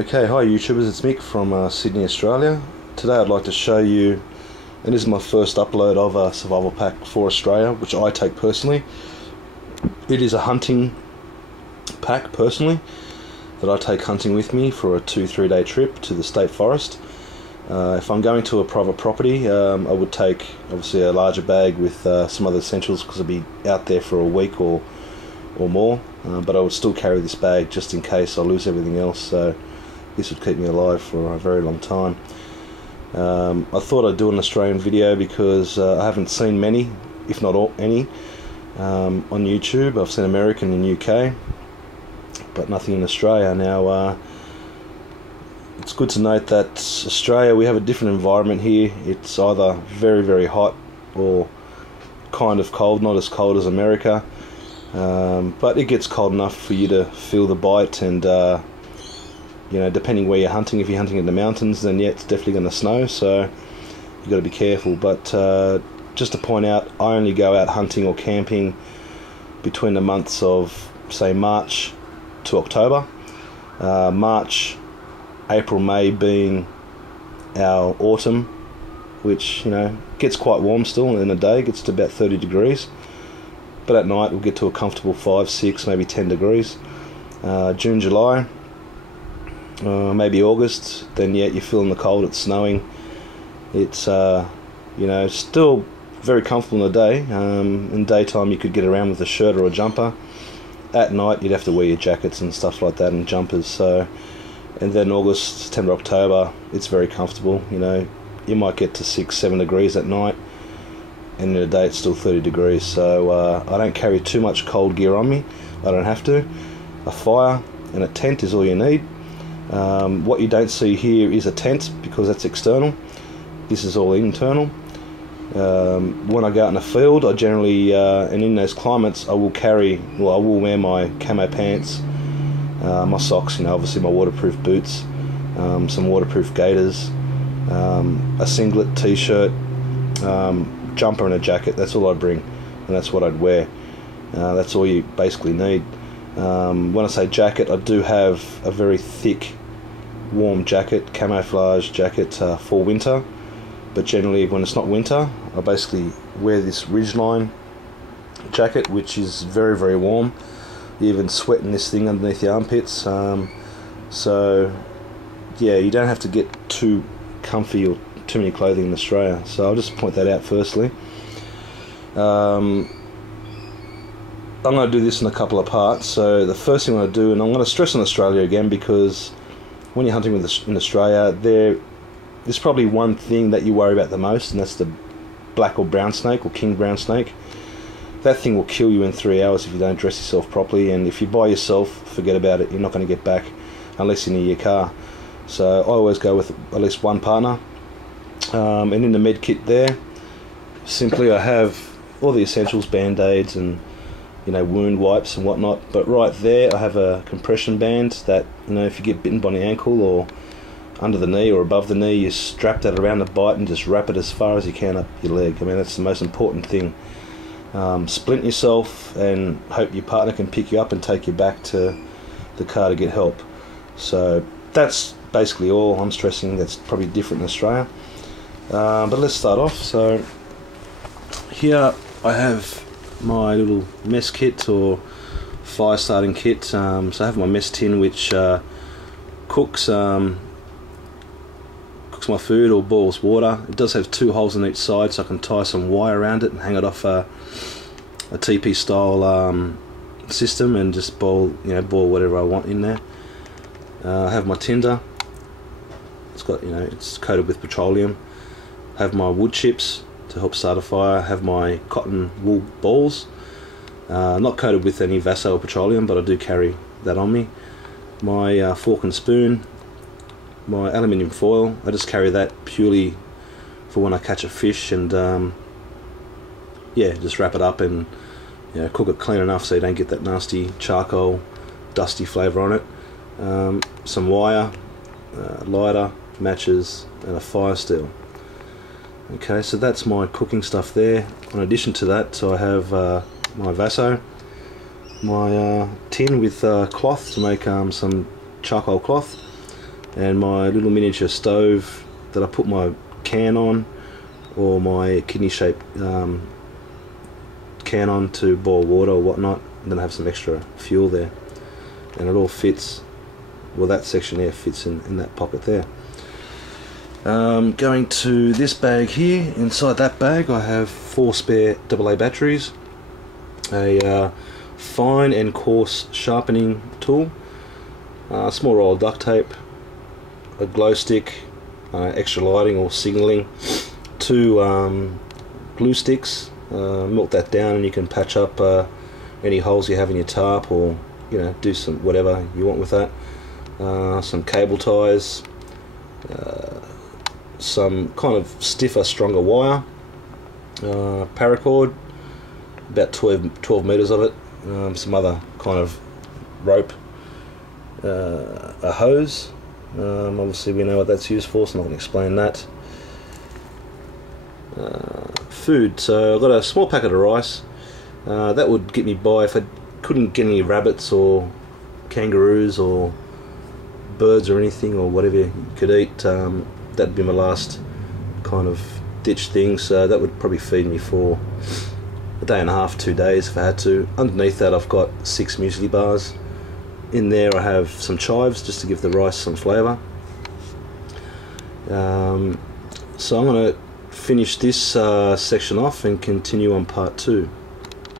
Okay, hi YouTubers, it's Mick from Sydney, Australia. Today I'd like to show you, and this is my first upload of a survival pack for Australia, which I take personally. It is a hunting pack personally, that I take hunting with me for a 2-3 day trip to the state forest. If I'm going to a private property, I would take obviously a larger bag with some other essentials because I'd be out there for a week or more, but I would still carry this bag just in case I lose everything else. So this would keep me alive for a very long time. I thought I'd do an Australian video because I haven't seen many, if not any, on YouTube. I've seen American and UK, but nothing in Australia. Now, it's good to note that Australia, we have a different environment here. It's either very, very hot or kind of cold, not as cold as America, but it gets cold enough for you to feel the bite, and you know, depending where you're hunting, if you're hunting in the mountains, then yeah, it's definitely going to snow, so you've got to be careful. But just to point out, I only go out hunting or camping between the months of, say, March to October. March, April, May being our autumn, which, you know, gets quite warm still in the day, gets to about 30 degrees, but at night we'll get to a comfortable 5, 6, maybe 10 degrees. June, July, maybe August, then yeah, you're feeling the cold, it's snowing. It's you know, still very comfortable in the day. In daytime you could get around with a shirt or a jumper. At night you'd have to wear your jackets and stuff like that and jumpers. So, and then August, September, October, it's very comfortable. You know, you might get to 6, 7 degrees at night, and in the day it's still 30 degrees. So I don't carry too much cold gear on me. I don't have to. A fire and a tent is all you need. What you don't see here is a tent, because that's external. This is all internal. When I go out in the field, I generally, and in those climates, I will carry, well, I will wear my camo pants, my socks, you know, obviously my waterproof boots, some waterproof gaiters, a singlet, t-shirt, jumper and a jacket. That's all I bring, and that's what I'd wear. That's all you basically need. When I say jacket, I do have a very thick, warm jacket, camouflage jacket for winter, but generally when it's not winter, I basically wear this ridgeline jacket, which is very, very warm. You even sweat in this thing underneath the armpits. So yeah, you don't have to get too comfy or too many clothing in Australia, so I'll just point that out firstly. I'm going to do this in a couple of parts. So the first thing I'm going to do, and I'm going to stress on Australia again, because when you're hunting in Australia, there's probably one thing that you worry about the most, and that's the black or brown snake, or king brown snake. That thing will kill you in 3 hours if you don't dress yourself properly, and if you're by yourself, forget about it. You're not going to get back unless you're near your car. So I always go with at least one partner. And in the med kit there, simply I have all the essentials, band-aids and, you know, wound wipes and whatnot. But right there I have a compression band that, you know, if you get bitten by the ankle or under the knee or above the knee, you strap that around the bite and just wrap it as far as you can up your leg. I mean, that's the most important thing. Splint yourself and hope your partner can pick you up and take you back to the car to get help. So that's basically all I'm stressing. That's probably different in Australia. But let's start off. So here I have my little mess kit or fire starting kit. So I have my mess tin, which cooks my food or boils water. It does have 2 holes in each side, so I can tie some wire around it and hang it off a TP style system and just boil whatever I want in there. I have my tinder. It's got, you know, it's coated with petroleum. I have my wood chips to help start a fire. I have my cotton wool balls, not coated with any Vaso or petroleum, but I do carry that on me. My fork and spoon, my aluminium foil. I just carry that purely for when I catch a fish, and yeah, just wrap it up and, you know, cook it clean enough so you don't get that nasty charcoal, dusty flavour on it. Some wire, lighter, matches, and a fire steel. Okay, so that's my cooking stuff there. In addition to that, so I have my Vaso, my tin with cloth to make some charcoal cloth, and my little miniature stove that I put my can on, or my kidney shaped can on to boil water or whatnot, and then I have some extra fuel there, and it all fits. Well, that section there fits in that pocket there. Going to this bag here, inside that bag I have 4 spare AA batteries, a fine and coarse sharpening tool, small roll of duct tape, a glow stick, extra lighting or signalling, 2 glue sticks. Melt that down and you can patch up any holes you have in your tarp, or do some whatever you want with that. Some cable ties, some kind of stiffer, stronger wire, paracord, about 12 meters of it, some other kind of rope, a hose. Obviously we know what that's used for, so I'm not going to explain that. Food, so I've got a small packet of rice. That would get me by if I couldn't get any rabbits or kangaroos or birds or anything, or whatever you could eat. That'd be my last kind of ditch thing, so that would probably feed me for a day and a half, 2 days if I had to. Underneath that I've got 6 muesli bars. In there I have some chives just to give the rice some flavour. So I'm going to finish this section off and continue on part 2.